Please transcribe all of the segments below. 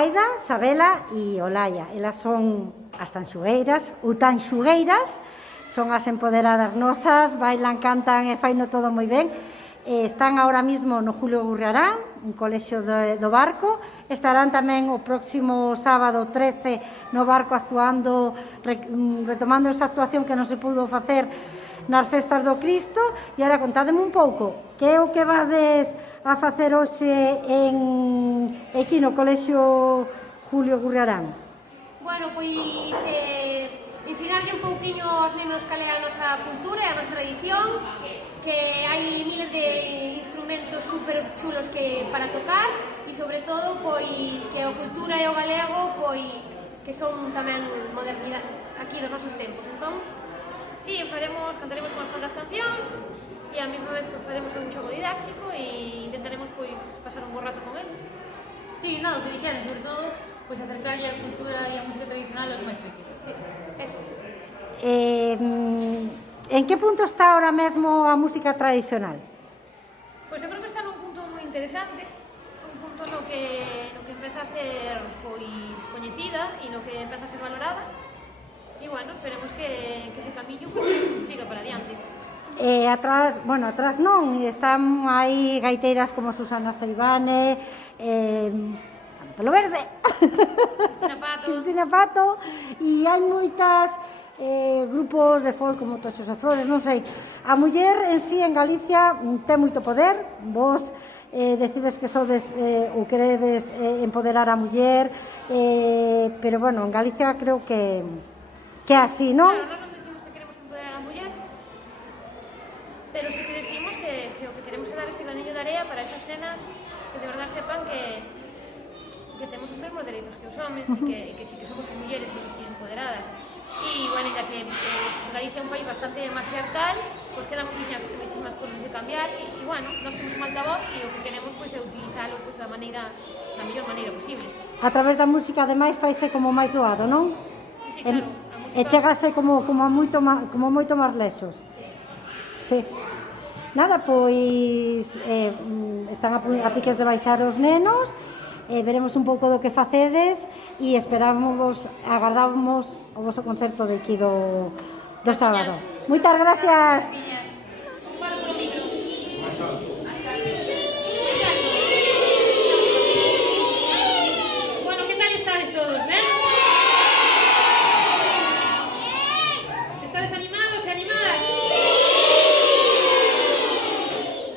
Aida, Sabela e Olaya. Elas son as tanxugueiras ou tanxugueiras, son as empoderadas nosas, bailan, cantan e faino todo moi ben. Están ahora mismo no Julio Gurriarán, un colexio do Barco. Estarán tamén o próximo sábado 13 no Barco actuando, retomando esa actuación que non se pudo facer nas festas do Cristo. E agora contádeme un pouco, que é o que vades a facer hoxe aquí no colexio Julio Gurriarán? Bueno, pois ensinarlle un pouquiño aos nenos cal é a nosa cultura e a nosa tradición, que hai miles de instrumentos super chulos para tocar e sobre todo pois que a cultura e o galego pois que son tamén modernidade aquí dos nosos tempos. Entón, si, cantaremos unhas cuantas cancións e a mesma vez faremos un xogo didáctico e intentaremos pois pasar un bo rato con eles. Sí, nada, o que dixeron, sobre todo, pois acercarlle a cultura e a música tradicional aos máis pequenos. Sí, eso. En que punto está ahora mesmo a música tradicional? Pois eu creo que está nun punto moi interesante, un punto no que empeza a ser pois coñecida e no que empeza a ser valorada. E bueno, esperemos que ese camiño pues, siga para adiante. Atrás non, están aí gaiteiras como Susana Seivane, Pelo Verde, Cristina Pato, e hai moitas grupos de folk como Toxos e Flores, non sei. A muller en sí en Galicia ten moito poder, vos decides que sodes ou queredes empoderar a muller, pero bueno, en Galicia creo que é así, non? Claro, non decimos que queremos empoderar a muller, pero sí que decimos que o que queremos é dar ese granillo de area para esas cenas que de verdad sepan que temos os mesmos dereitos que os homens e que sí que somos mulleres e empoderadas. E, bueno, ya que Galicia é un país bastante matriarcal, pues quedan muchísimas cosas de cambiar e, bueno, nós temos un altavoz e o que queremos pues, é utilizalo pues, da mellor maneira posible. A través da música, ademais, faise como máis doado, non? Sí, claro. E chegase como moito máis lesos. Sí. Nada, pois están a piques de baixar os nenos, veremos un pouco do que facedes e agardamos o vosso concerto de aquí do sábado. Moitas gracias. Bueno, que tal estades todos, ben? Estades animados e animadas?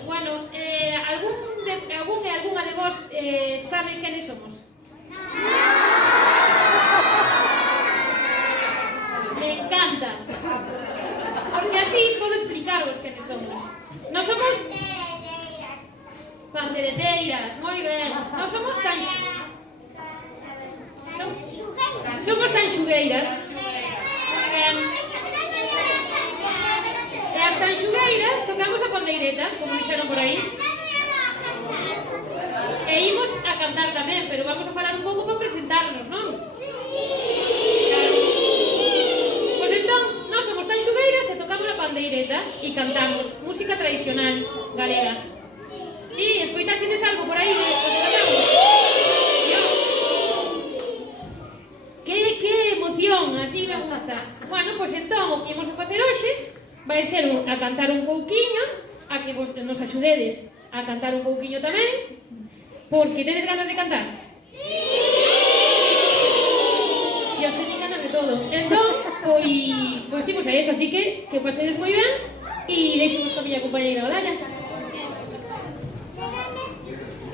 Bueno, algunha de vos saben quenes somos? Me encanta. Porque así podo explicarvos quenes somos. Nós somos pandereteiras, moi ben. Nós somos tanxugueiras. E as tanxugueiras tocamos a pandeireta, como dixeron por aí. E imos a cantar tamén, pero vamos a falar un pouco para presentarnos, non? Claro. Pois entón, nós somos tanxugueiras e tocamos a pandeireta e cantamos música tradicional galega. Sí, escoitaxedes algo por aí de cantamos? Que emoción, así me gusta. Bueno, pois entón, o que imos a facer hoxe vai ser a cantar un pouquiño, a que vos nos axudedes a cantar un pouquiño tamén, porque tedes ganas de cantar? Sí! E as teñen ganas de todo. Entón, pois imos a eso, así que pasedes moi ben e deixemos con a miña compañeira Olaya.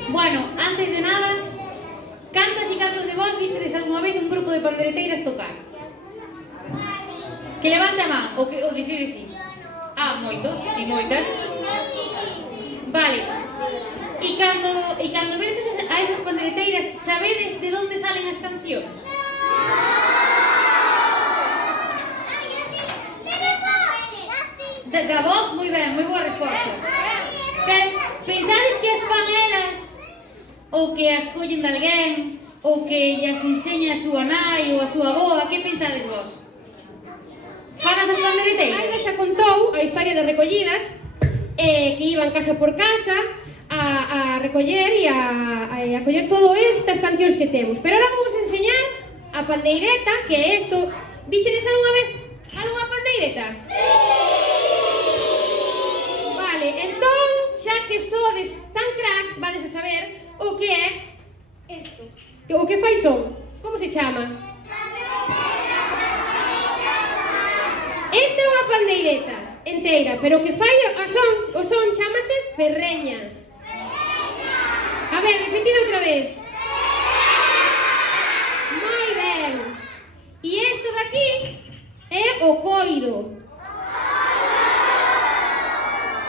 Bueno, antes de nada, cantas e cantos de vos vistedes algunha vez un grupo de pandereteiras tocar? Que levante a man, o dicide sí. Moitos e moitas. Vale. E cando vedes a esas pandereteiras, sabedes de onde salen as cancións? Da voz, moi ben, moi boa resposta. Pensades que as fan elas, ou que as collen de alguén, ou que llas enseña a súa nai ou a súa avoa? Que pensades vos? Fanas as pandereteiras? Aida xa contou a historia de recollidas que iban casa por casa a recoller e a coller todas estas cancións que temos. Pero ahora vamos a enseñar a pandeireta, que é isto. Vichedes algunha vez algunha pandeireta? Sí! Vale, entón, xa que sodes tan cracks, vades a saber o que é isto. O que fai son. Como se chama? Esta é unha pandeireta enteira, pero o que fai o son chamase ferreñas. A ver, repetido outra vez. Moi ben. E isto de aquí é o coiro.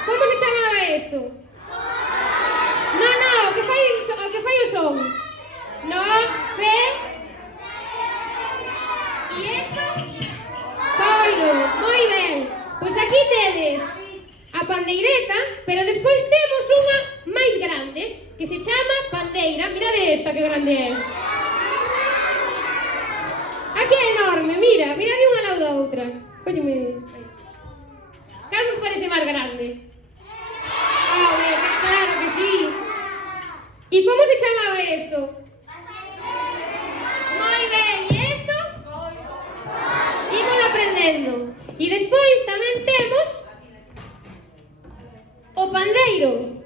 Como se chamaba isto? No, o que fai o son. No, fe. E isto? Coiro. Moi ben. Pois aquí tedes a pandeireta, pero despois temos unha máis grande, que se chama pandeira. Mirade esta que grande é. Aquí é enorme, mira de unha lado da outra. Cólleme. Cal nos parece máis grande? Claro que sí. E como se chamaba isto? Moi ben, e isto? Ímolo aprendendo. E despois tamén temos o pandeiro.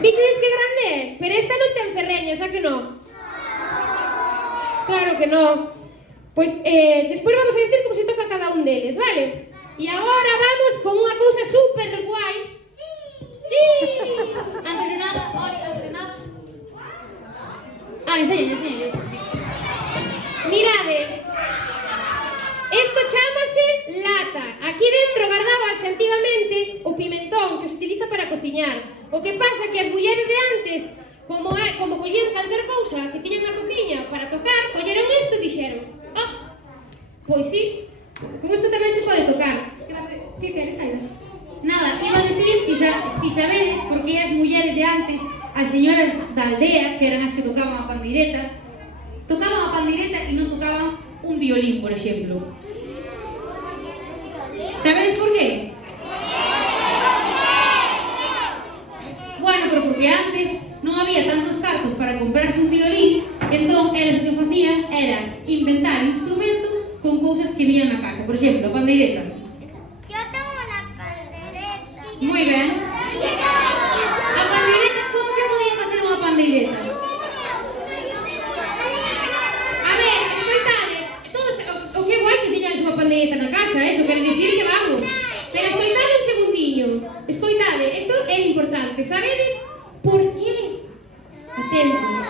Vichedes que grande é? Pero esta non ten ferreños, a que non? Claro que non. Pois despois vamos a dicir como se toca cada un deles, vale? E agora vamos con unha cousa super guai. Sí! Antes de nada, enseña, sí. Mirade. Isto chámase lata. Aquí dentro gardábase antigamente o pimentón que se utiliza para cociñar. O que pasa que as mulleres de antes, como collían calquer cousa que tiñan na cociña para tocar, colleron isto e dixeron: pois sí, con isto tamén se pode tocar. Que queres, Aida? Nada, iba a decir si sabedes por que as mulleres de antes, as señoras da aldea, que eran as que tocaban a pandeireta e non tocaban un violín, por exemplo. Sabedes por qué? Bueno, pero porque antes non había tantos cartos para comprarse un violín, entón elas o que facían era inventar instrumentos con cousas que vían na casa. Por exemplo, a pandeireta. Yo tengo una pandereta. Moi ben. A pandeireta, como se podía facer unha pandeireta? A ver, escoitade, o que guai que tiñades unha pandeireta na casa, eso quere dicir que vamos. Pero escoitade un segundiño, escoitade, isto é importante, sabedes por qué? Atentos,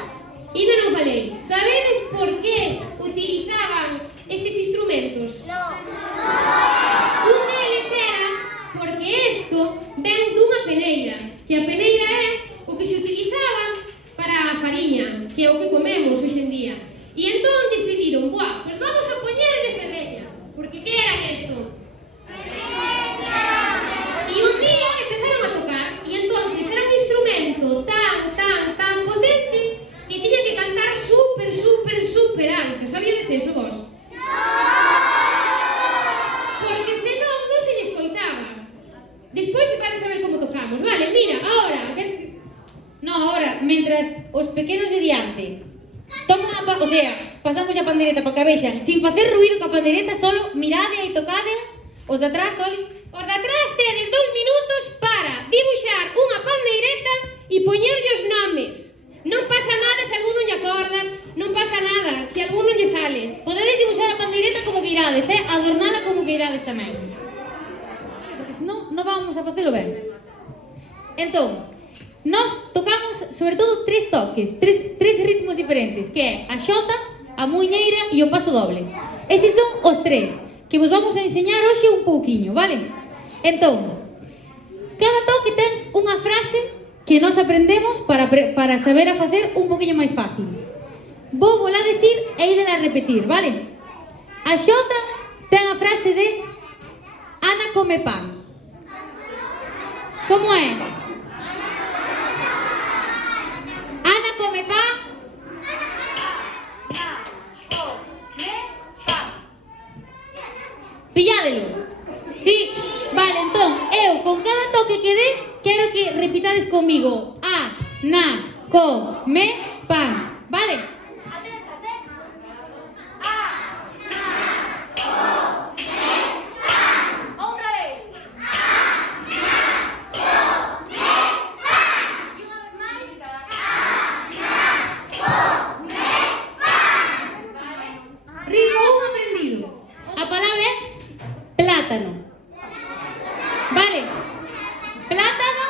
ainda non falei, sabedes por qué utilizaban estes instrumentos? No. Un deles era porque isto ven dunha peneira, que a peneira é o que se utilizaba para a fariña, que é o que comemos hoxe en día. E entón decidiron, pois vamos a poñerles ferreñas, porque que era isto? E un día empezaron a tocar, e entonces era un instrumento tan potente que tiña que cantar super alto. Sabíades eso vos? Porque senón non se lle escoitaba. Despois se vai saber como tocamos, vale? Mira, ahora, Ahora, mentras os pequenos de diante tocan pasamos a pandereta para que vexan, sin facer ruido ca pandereta, solo mirade e tocade. Os de atrás, Oli. Os de atrás tedes 2 minutos para dibuixar unha pandeireta e poñerlle os nomes. Non pasa nada se algún non lle acorda, non pasa nada se algún non lle sale. Podedes dibuixar a pandeireta como queirades, adornala como queirades tamén. Porque senón non vamos a facelo ben. Entón, nós tocamos sobre todo 3 toques, tres ritmos diferentes, que é a xota, a muiñeira e o paso doble. Eses son os 3 que vos vamos a enseñar hoxe un pouquiño, vale? Entón, cada toque ten unha frase que nós aprendemos para saber a facer un poquinho máis fácil. Vou vola decir e ídela a repetir, vale? A xota ten a frase de Ana come pan. Como é? Ana come pan. Pilládelo. Sí, vale, entón, eu con cada repitades conmigo. A, na, co, me, pan. Vale? Ritmo 1 aprendido. A palabra é plátano. Vale? Plátano.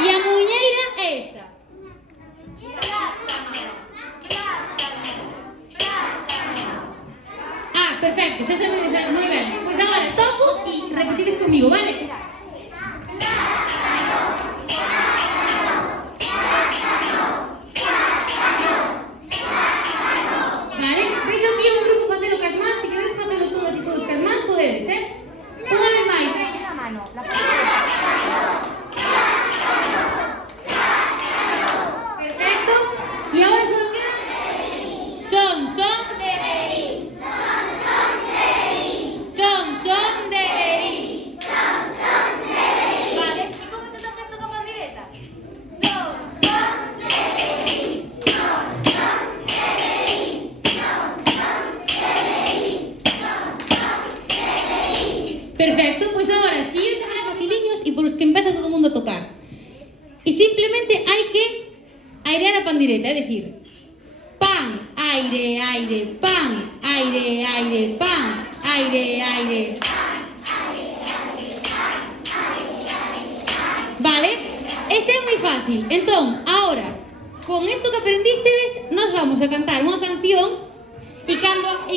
E a muñeira é esta. Ah, perfecto, xa se me dixeron moi ben. Pois agora toco e repetides comigo, vale? Vale? Veis aquí un grupo facelo cas mans, se queres facelo todos e todos cas mans, podedes, Unha vez máis. Perfecto. E agora só queda son de verín. Son de verín. Vale? E como se toca isto coa pandireta? Son de verín. Perfecto, pois agora, si eres máis faciliños e polos que empeza todo o mundo a tocar. E simplemente hai que airear a pandireta, é dicir, pan, aire, aire, pan, aire, aire, pan, aire, aire. Vale? Este é moi fácil. Entón, agora, con isto que aprendistedes, nos vamos a cantar unha canción. E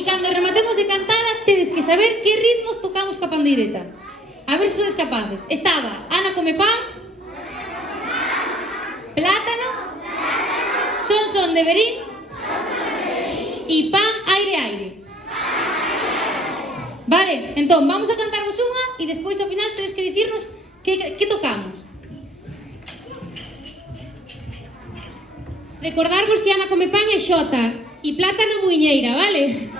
cando rematemos de cantada, tedes que saber que ritmos tocamos ca pandireta. A ver se sodes capaces. Estaba Ana come pan, plátano, son de verín e pan, aire, aire. Vale, entón, vamos a cantarvos unha e despois ao final tedes que dicirnos que tocamos. Recordarvos que Ana come pan é xota e plátano muiñeira, vale?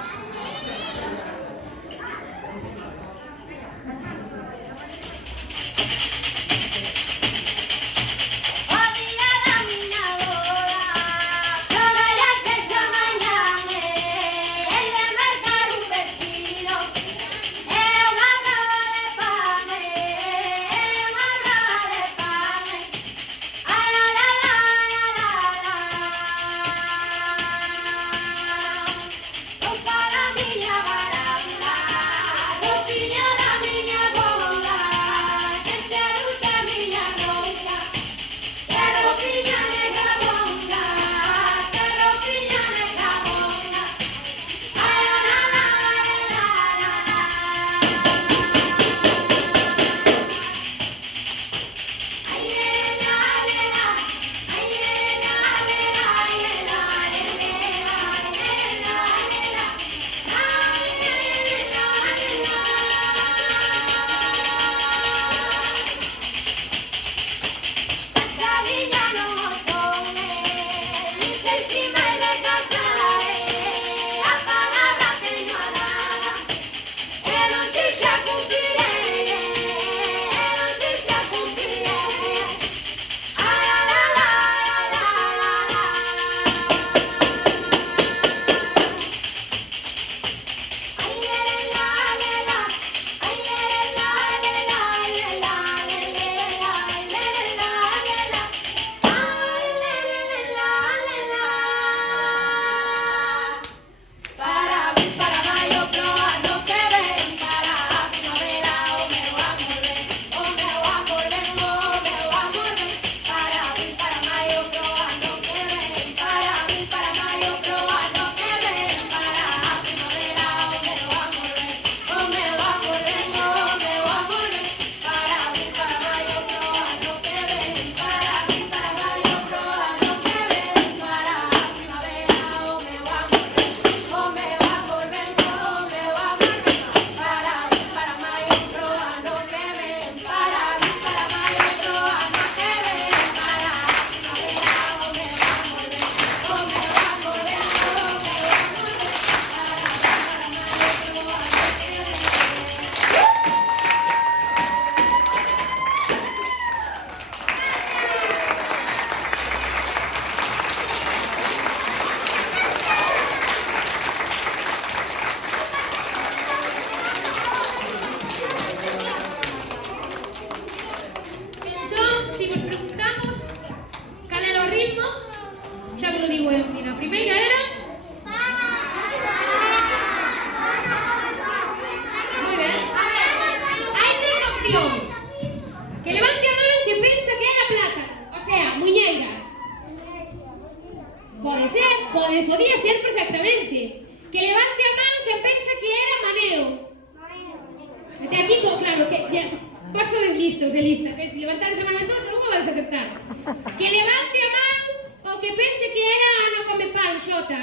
Opa! podía ser perfectamente. Que levante a man quen pensa que era Maneo. E aquí todo claro, que vos sodes listos e listas, se levantares a man en todos, non vas a acertar. Que levante a man o que pense que era Ana Comepan, Xota.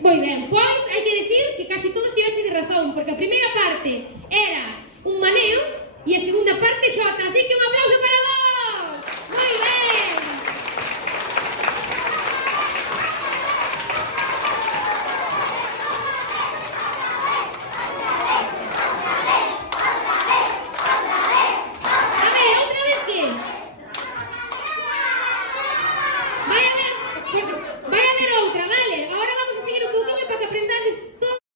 Moi ben, pois hai que dicir que casi todos tiveche de razón, porque a primeira parte era un maneo e a segunda parte Xota, así que un aplauso